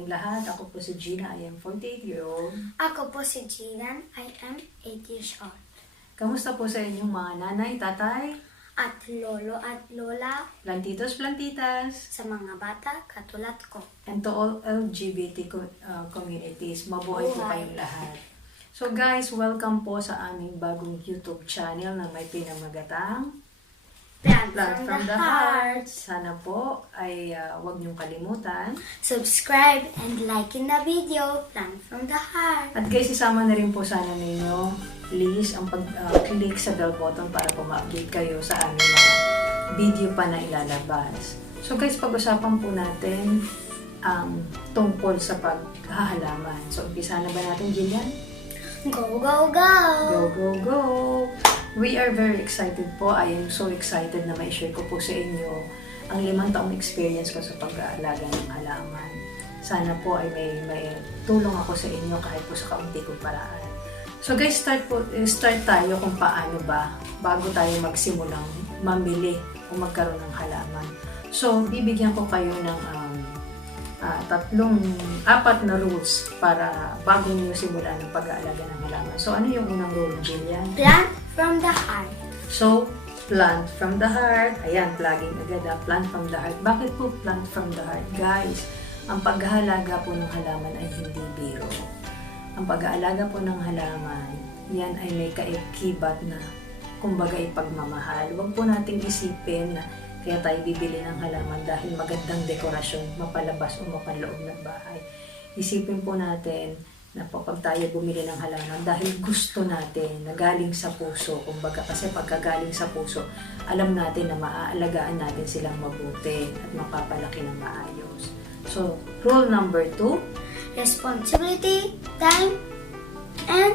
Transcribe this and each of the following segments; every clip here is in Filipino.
ating lahat. Ako po si Gina, I am 48 year old. Ako po si Jilan. I am 8 years old. Kamusta po sa inyong mga nanay, tatay, At lolo at lola plantitos, plantitas, sa mga bata katulad ko. and to all LGBT co- uh, communities. Mabuhay po Buhay. kayong lahat. So guys, welcome po sa aming bagong YouTube channel na may pinamagatang Plant Plant from, the heart. Sana po ay uh, huwag niyong kalimutan. Subscribe and like in the video. Plant from the heart. At guys, isama na rin po sana ninyo, please, ang pag-click sa bell button para po ma-update kayo sa aming mga video pa na ilalabas. So guys, pag-usapan po natin ang tungkol sa paghahalaman. So, umpisa na ba natin, Jillian? Go, go, go! Go, go, go! We are very excited po. I am so excited na ma-share ko po sa inyo ang limang taong experience ko sa pag-aalaga ng halaman. Sana po ay may, may tulong ako sa inyo kahit po sa kaunti kong paraan. So guys, start, po, start tayo kung paano ba bago tayo magsimulang mamili o magkaroon ng halaman. So, bibigyan ko kayo ng um, ah, tatlong, apat na rules para bago niyo simulan ang pag-aalaga ng halaman. So, ano yung unang rule, Jillian? Plant from the heart. So, plant from the heart. Ayan, plugging agad ah, plant from the heart. Bakit po plant from the heart? Guys, ang paghahalaga po ng halaman ay hindi biro. Ang pag-aalaga po ng halaman, yan ay may kaikibat na kumbaga ipagmamahal. Huwag po nating isipin na kaya tayo bibili ng halaman dahil magandang dekorasyon, mapalabas o mapanloob ng bahay. Isipin po natin na po pag tayo bumili ng halaman dahil gusto natin na galing sa puso. Kumbaga kasi pagkagaling sa puso, alam natin na maaalagaan natin silang mabuti at mapapalaki ng maayos. So, rule number two, Responsibility, time, and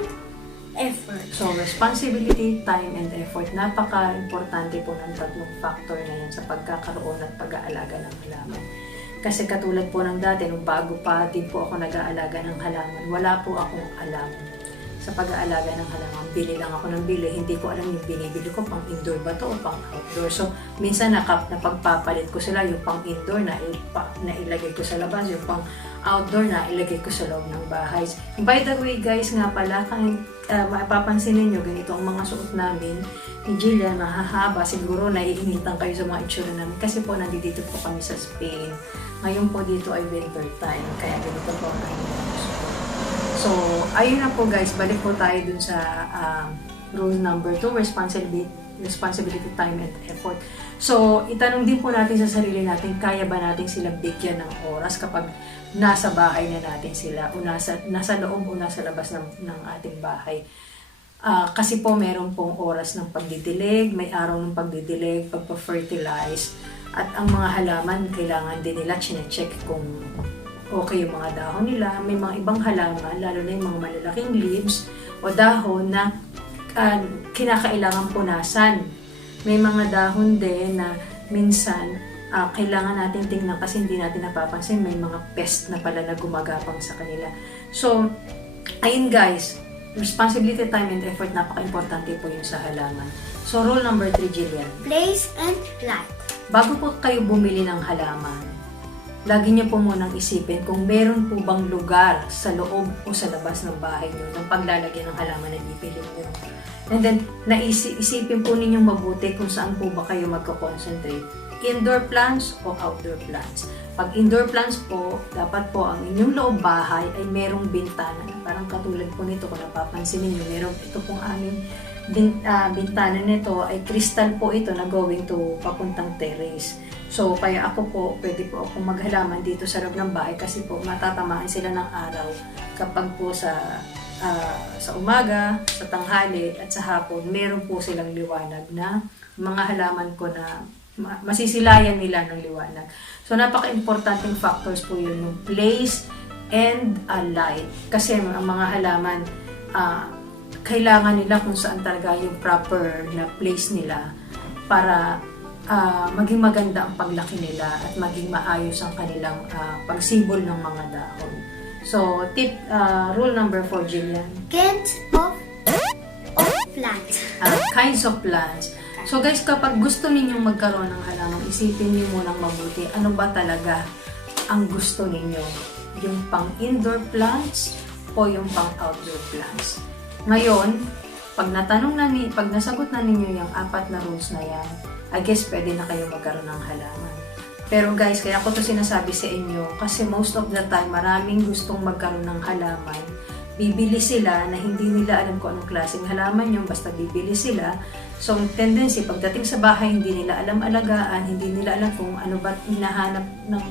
effort. So, responsibility, time, and effort. Napaka-importante po ng tatlong factor na yan sa pagkakaroon at pag-aalaga ng halaman. Kasi katulad po ng dati, nung bago pa din po ako nag-aalaga ng halaman, wala po akong alam sa pag-aalaga ng halaman. Bili lang ako ng bili, hindi ko alam yung binibili ko, pang indoor ba to o pang outdoor. So, minsan nakap na pagpapalit ko sila, yung pang indoor na, ipa, na ilagay ko sa labas, yung pang outdoor na ilagay ko sa loob ng bahay. By the way guys nga pala, kahit uh, mapapansin ninyo, ganito ang mga suot namin ni Jillian, mahahaba, siguro naiinitan kayo sa mga itsura namin kasi po nandito po kami sa Spain. Ngayon po dito ay winter time, kaya ganito po ang suot. So, ayun na po guys, balik po tayo dun sa um, rule number 2, responsibility, responsibility, time, and effort. So, itanong din po natin sa sarili natin, kaya ba natin sila bigyan ng oras kapag nasa bahay na natin sila o nasa, nasa loob o nasa labas ng, ng ating bahay. Ah, kasi po meron pong oras ng pagdidilig, may araw ng pagdidilig, pagpa-fertilize, at ang mga halaman, kailangan din nila chinecheck kung okay yung mga dahon nila. May mga ibang halaman, lalo na yung mga malalaking leaves o dahon na ah, kinakailangan punasan. May mga dahon din na minsan ah, kailangan natin tingnan kasi hindi natin napapansin may mga pest na pala na gumagapang sa kanila. So, ayun guys, responsibility, time, and effort, napaka-importante po yun sa halaman. So, rule number 3, Jillian. Place and light. Bago po kayo bumili ng halaman, lagi niyo po munang isipin kung meron po bang lugar sa loob o sa labas ng bahay niyo ng paglalagyan ng halaman na bibili niyo. And then, naisi isipin po ninyong mabuti kung saan po ba kayo magko-concentrate. Indoor plants o outdoor plants. Pag indoor plants po, dapat po ang inyong loob bahay ay merong bintana. Parang katulad po nito kung napapansin niyo, merong ito pong aming bin, ah, bintana nito ay crystal po ito na going to papuntang terrace. So, kaya ako po, pwede po akong maghalaman dito sa loob ng bahay kasi po matatamaan sila ng araw kapag po sa ah, sa umaga, sa tanghali at sa hapon, meron po silang liwanag na mga halaman ko na ma- masisilayan nila ng liwanag. So, napaka-importanting factors po yun, yung place and a light. Kasi ang mga halaman, ah, kailangan nila kung saan talaga yung proper na place nila para ah, maging maganda ang paglaki nila at maging maayos ang kanilang ah, pagsibol ng mga dahon. So, tip, ah, rule number 4, Jillian. Kinds of, of plant. Ah, kinds of plants. So guys, kapag gusto ninyong magkaroon ng halaman, isipin niyo munang mabuti ano ba talaga ang gusto ninyo. yung pang indoor plants o yung pang outdoor plants. Ngayon, pag natanong na ni, pag nasagot na ninyo yung apat na rules na yan, I guess pwede na kayo magkaroon ng halaman. Pero guys, kaya ko to sinasabi sa inyo kasi most of the time maraming gustong magkaroon ng halaman. Bibili sila na hindi nila alam kung anong klaseng halaman yung basta bibili sila. So, ang tendency, pagdating sa bahay, hindi nila alam alagaan, hindi nila alam kung ano ba hinahanap ng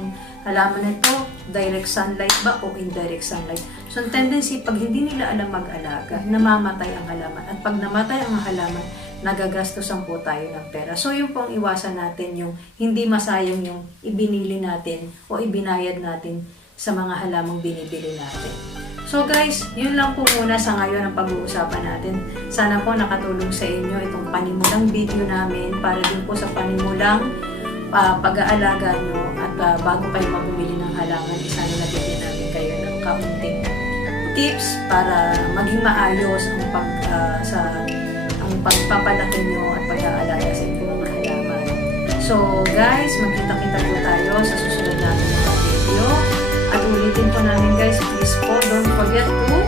halaman nito, direct sunlight ba o indirect sunlight. So, ang tendency, pag hindi nila alam mag-alaga, namamatay ang halaman. At pag namatay ang halaman, nagagastosan po tayo ng pera. So, yung pong iwasan natin yung hindi masayang yung ibinili natin o ibinayad natin sa mga halamang binibili natin. So guys, yun lang po muna sa ngayon ang pag-uusapan natin. Sana po nakatulong sa inyo itong panimulang video namin para din po sa panimulang ah, pag-aalaga nyo at ah, bago kayo mamumili ng halaman, sana nabigyan natin kayo ng kaunting tips para maging maayos ang pag ah, sa ang pagpapalaki nyo at pag-aalaga sa inyong mga halaman. So guys, magkita-kita po tayo sa susunod natin mga video. At ulitin po namin guys, please po don't forget to